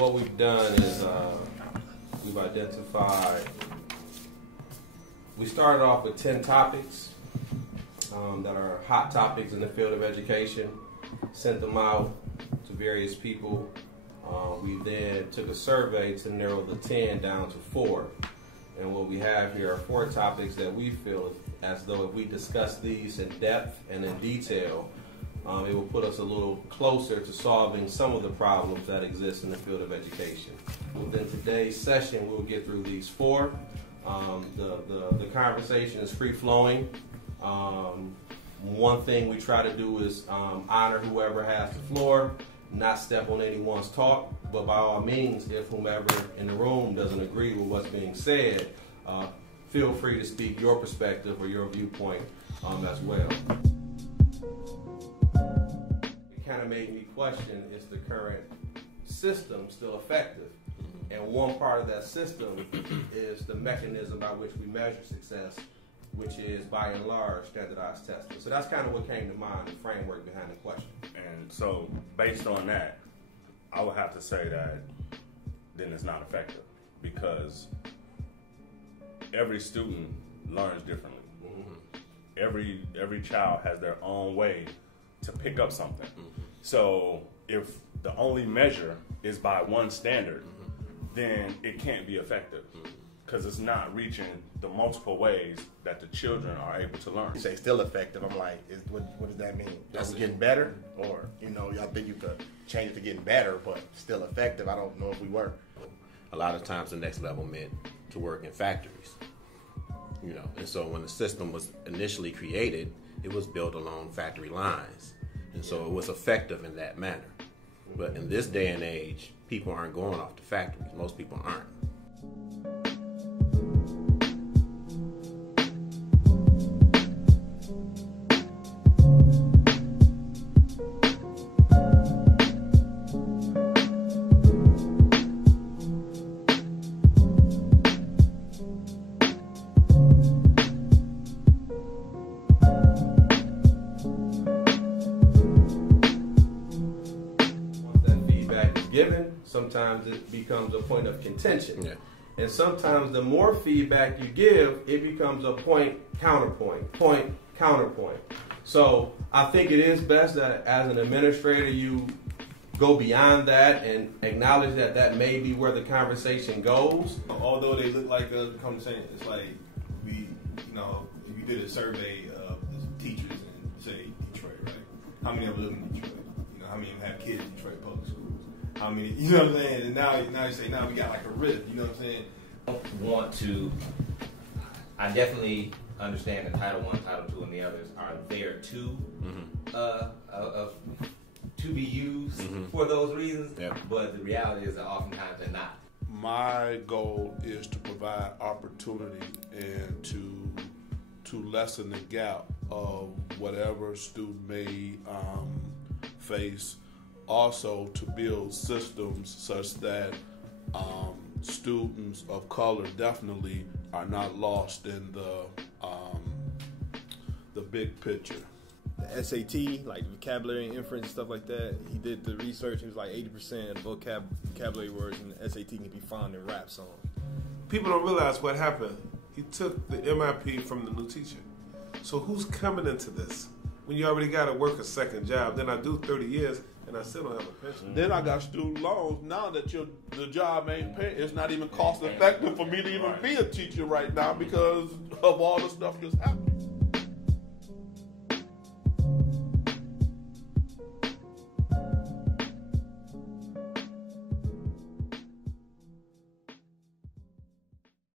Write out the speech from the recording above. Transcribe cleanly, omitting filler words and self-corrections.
what we've done is we've identified, we started off with 10 topics that are hot topics in the field of education, sent them out to various people. We then took a survey to narrow the 10 down to 4. And what we have here are 4 topics that we feel as though if we discuss these in depth and in detail, it will put us a little closer to solving some of the problems that exist in the field of education. Within today's session, we'll get through these 4. The conversation is free-flowing. One thing we try to do is honor whoever has the floor, not step on anyone's talk, but by all means, if whomever in the room doesn't agree with what's being said, feel free to speak your perspective or your viewpoint as well. It kind of made me question, is the current system still effective? And one part of that system is the mechanism by which we measure success, which is by and large standardized testing. So that's kind of what came to mind, the framework behind the question. And so based on that, I would have to say that then it's not effective, because every student learns differently. Every child has their own way to pick up something. So if the only measure is by one standard, then it can't be effective, because it's not reaching the multiple ways that the children are able to learn. You say still effective. I'm like, what does that mean? Are we getting better? Or, y'all think you could change it to getting better, but still effective? I don't know if we were. A lot of times the next level meant to work in factories, and so when the system was initially created, it was built along factory lines, and so it was effective in that manner. But in this day and age, people aren't going off to factories. Most people aren't. Sometimes it becomes a point of contention. Yeah. And sometimes the more feedback you give, it becomes a point, counterpoint. So I think it is best that as an administrator, you go beyond that and acknowledge that that may be where the conversation goes. Although they look like a conversation, it's like if you did a survey of teachers in, say, Detroit, right? How many of them live in Detroit? How many of them have kids in Detroit public schools? How many, you know what I'm saying? And now you say, now we got like a rift, you know what I'm saying? I definitely understand that Title I, Title II, and the others are there to be used for those reasons, but the reality is that oftentimes they're not. My goal is to provide opportunity and to lessen the gap of whatever student may face. Also to build systems such that students of color definitely are not lost in the big picture. The SAT, like vocabulary and inference and stuff like that, he did the research. It was like 80% of the vocabulary words in the SAT can be found in rap songs. People don't realize what happened. He took the MIP from the new teacher. So who's coming into this? When you already got to work a second job, then I do 30 years, and I still don't have a pension. Then I got student loans. Now that the job ain't paying, it's not even cost effective for me to even be a teacher right now because of all the stuff that's happening.